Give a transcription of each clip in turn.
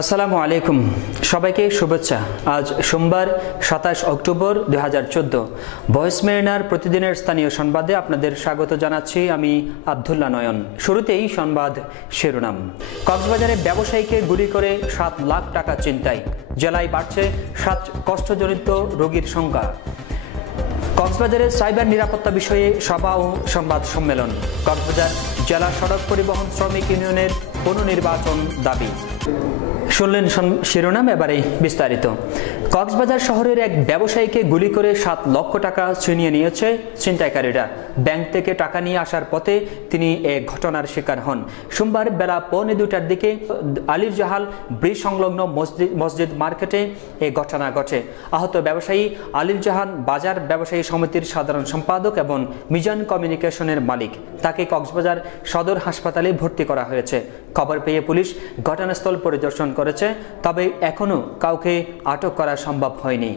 আসসালামু আলাইকুম, সবাইকে শুভেচ্ছা। আজ সোমবার 27 অক্টোবর 2014। ভয়েস মেরিনার প্রতিদিনের স্থানীয় সংবাদে আপনাদের স্বাগত জানাচ্ছি আমি আব্দুল্লাহ নয়ন। শুরুতেই সংবাদ শিরোনাম। কক্সবাজারে ব্যবসায়ীকে গুলি করে 7 লাখ টাকা ছিনতাই, জেলায় বাড়ছে শ্বাসকষ্টজনিত রোগীর সংখ্যা। কক্সবাজারে সাইবার নিরাপত্তা বিষয়ে সভা ও সংবাদ সম্মেলন। কক্সবাজার জেলা সড়ক পরিবহন শ্রমিক ইউনিয়নের পুনর্নির্বাচন দাবি। শুনলেন শিরোনাম, এবারে বিস্তারিত। কক্সবাজার শহরের এক ব্যবসায়ীকে গুলি করে 7 লক্ষ টাকা ছিনিয়ে নিয়েছে ছিনতাইকারীরা। ব্যাংক থেকে টাকা নিয়ে আসার পথে তিনি এক ঘটনার শিকার হন। সোমবার বেলা 1:45টার দিকে আলীর জাহাল ব্রিজ সংলগ্ন মসজিদ মার্কেটে এই ঘটনা ঘটে। আহত ব্যবসায়ী আলীর জাহান বাজার ব্যবসায়ী সমিতির সাধারণ সম্পাদক এবং মিজান কমিউনিকেশনের মালিক। তাকে কক্সবাজার সদর হাসপাতালে ভর্তি করা হয়েছে। খবর পেয়ে পুলিশ ঘটনাস্থল পরিদর্শন করেছে, তবে এখনও কাউকে আটক করা সম্ভব হয়নি।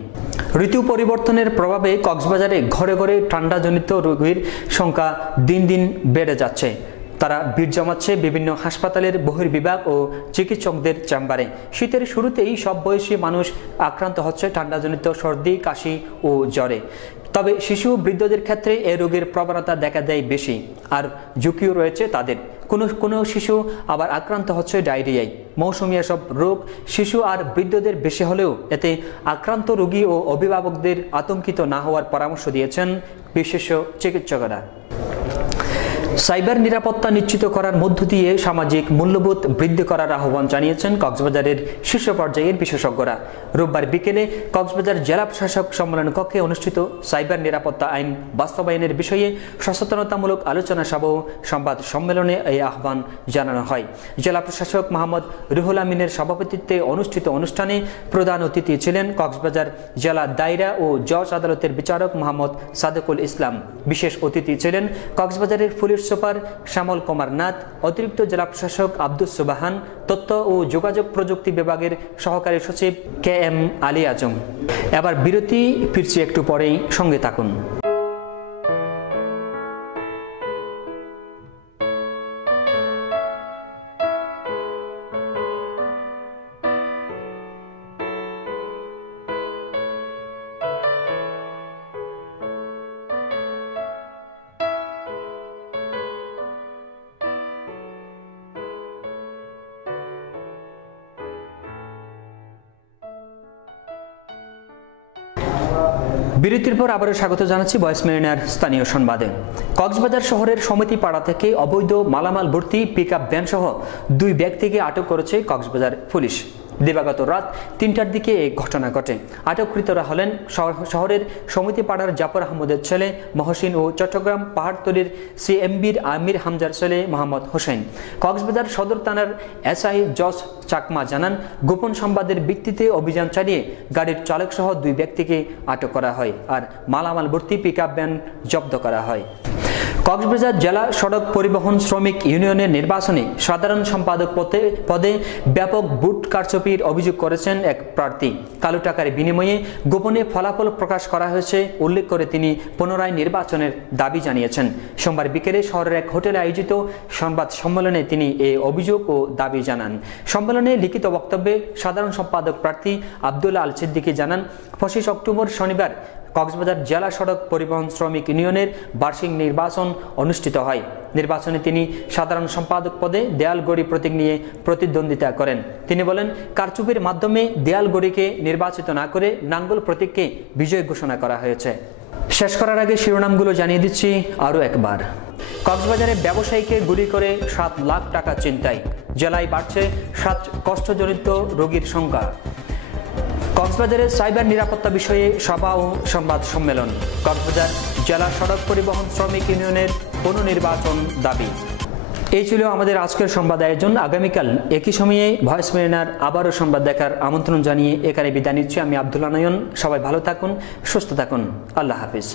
ঋতু পরিবর্তনের প্রভাবে কক্সবাজারে ঘরে ঘরে ঠান্ডাজনিত রোগীর সংখ্যা দিন দিন বেড়ে যাচ্ছে। তারা ভিড় জমাচ্ছে বিভিন্ন হাসপাতালের বহির্বিভাগ ও চিকিৎসকদের চেম্বারে। শীতের শুরুতেই সব বয়সী মানুষ আক্রান্ত হচ্ছে ঠান্ডাজনিত সর্দি, কাশি ও জ্বরে। তবে শিশু বৃদ্ধদের ক্ষেত্রে এই রোগের প্রবণতা দেখা দেয় বেশি, আর ঝুঁকিও রয়েছে তাদের। কোনো শিশু আবার আক্রান্ত হচ্ছে ডায়রিয়ায়। মৌসুমী এসব রোগ শিশু আর বৃদ্ধদের বেশি হলেও এতে আক্রান্ত রোগী ও অভিভাবকদের আতঙ্কিত না হওয়ার পরামর্শ দিয়েছেন বিশেষজ্ঞ চিকিৎসকরা। সাইবার নিরাপত্তা নিশ্চিত করার মধ্য দিয়ে সামাজিক মূল্যবোধ বৃদ্ধি করার আহ্বান জানিয়েছেন কক্সবাজারের শীর্ষ পর্যায়ের বিশেষজ্ঞরা। রোববার বিকেলে কক্সবাজার জেলা প্রশাসক সম্মেলন কক্ষে অনুষ্ঠিত সাইবার নিরাপত্তা আইন বাস্তবায়নের বিষয়ে সচেতনতামূলক আলোচনা সভা ও সংবাদ সম্মেলনে এই আহ্বান জানানো হয়। জেলা প্রশাসক মোহাম্মদ রুহুল আমিনের সভাপতিত্বে অনুষ্ঠিত অনুষ্ঠানে প্রধান অতিথি ছিলেন কক্সবাজার জেলা দায়রা ও জজ আদালতের বিচারক মোহাম্মদ সাদেকুল ইসলাম। বিশেষ অতিথি ছিলেন কক্সবাজারের পুলিশ সুপার শ্যামল কুমার নাথ, অতিরিক্ত জেলা প্রশাসক আব্দুস সুবাহান, তথ্য ও যোগাযোগ প্রযুক্তি বিভাগের সহকারী সচিব KM আলী আজম। এবার বিরতি, ফিরছি একটু পরেই, সঙ্গে থাকুন। বিরতির পর আবারও স্বাগত জানাচ্ছি ভয়েস মেরিনার স্থানীয় সংবাদে। কক্সবাজার শহরের সমিতি পাড়া থেকে অবৈধ মালামাল ভর্তি পিকআপ ভ্যান সহ 2 ব্যক্তিকে আটক করেছে কক্সবাজার পুলিশ। দিবাগত রাত 3টার দিকে এই ঘটনা ঘটে। আটককৃতরা হলেন শহরের সমিতি পাড়ার জাফর আহমদের ছেলে মহসিন ও চট্টগ্রাম পাহাড়তলির CMB'র আমির হামজার ছেলে মোহাম্মদ হোসেন। কক্সবাজার সদর থানার SI জজ চাকমা জানান, গোপন সংবাদের ভিত্তিতে অভিযান চালিয়ে গাড়ির চালক সহ 2 ব্যক্তিকে আটক করা হয় আর মালামাল ভর্তি পিকআপ ভ্যান জব্দ করা হয়। কক্সবাজার জেলা সড়ক পরিবহন শ্রমিক ইউনিয়নের নির্বাচনে সাধারণ সম্পাদক পদে ব্যাপক বুট কারচুপির অভিযোগ করেছেন এক প্রার্থী। কালো টাকার বিনিময়ে গোপনে ফলাফল প্রকাশ করা হয়েছে উল্লেখ করে তিনি পুনরায় নির্বাচনের দাবি জানিয়েছেন। সোমবার বিকেলে শহরের এক হোটেলে আয়োজিত সংবাদ সম্মেলনে তিনি এই অভিযোগ ও দাবি জানান। সম্মেলনে লিখিত বক্তব্যে সাধারণ সম্পাদক প্রার্থী আব্দুল্লাহ আল সিদ্দিকী জানান, 25 অক্টোবর শনিবার কক্সবাজার জেলা সড়ক পরিবহন শ্রমিক ইউনিয়নের বার্ষিক নির্বাচন অনুষ্ঠিত হয়। নির্বাচনে তিনি সাধারণ সম্পাদক পদে দেয়ালগড়ি প্রতীক নিয়ে প্রতিদ্বন্দ্বিতা করেন। তিনি বলেন, কারচুপির মাধ্যমে দেয়ালগড়িকে নির্বাচিত না করে নাঙ্গল প্রতীককে বিজয় ঘোষণা করা হয়েছে। শেষ করার আগে শিরোনামগুলো জানিয়ে দিচ্ছি আরও একবার। কক্সবাজারে ব্যবসায়ীকে গুলি করে 7 লাখ টাকা ছিনতাই, জেলায় বাড়ছে শ্বাসকষ্টজনিত রোগীর সংখ্যা। কক্সবাজারের সাইবার নিরাপত্তা বিষয়ে সভা ও সংবাদ সম্মেলন। কক্সবাজার জেলা সড়ক পরিবহন শ্রমিক ইউনিয়নের পুনর্নির্বাচন দাবি। এই ছিল আমাদের আজকের সংবাদ আয়োজন। আগামীকাল একই সময়ে ভয়েস মেরিনার আবারও সংবাদ দেখার আমন্ত্রণ জানিয়ে এখানে বিদায় নিচ্ছি আমি আব্দুল্লাহ নয়ন। সবাই ভালো থাকুন, সুস্থ থাকুন। আল্লাহ হাফিজ।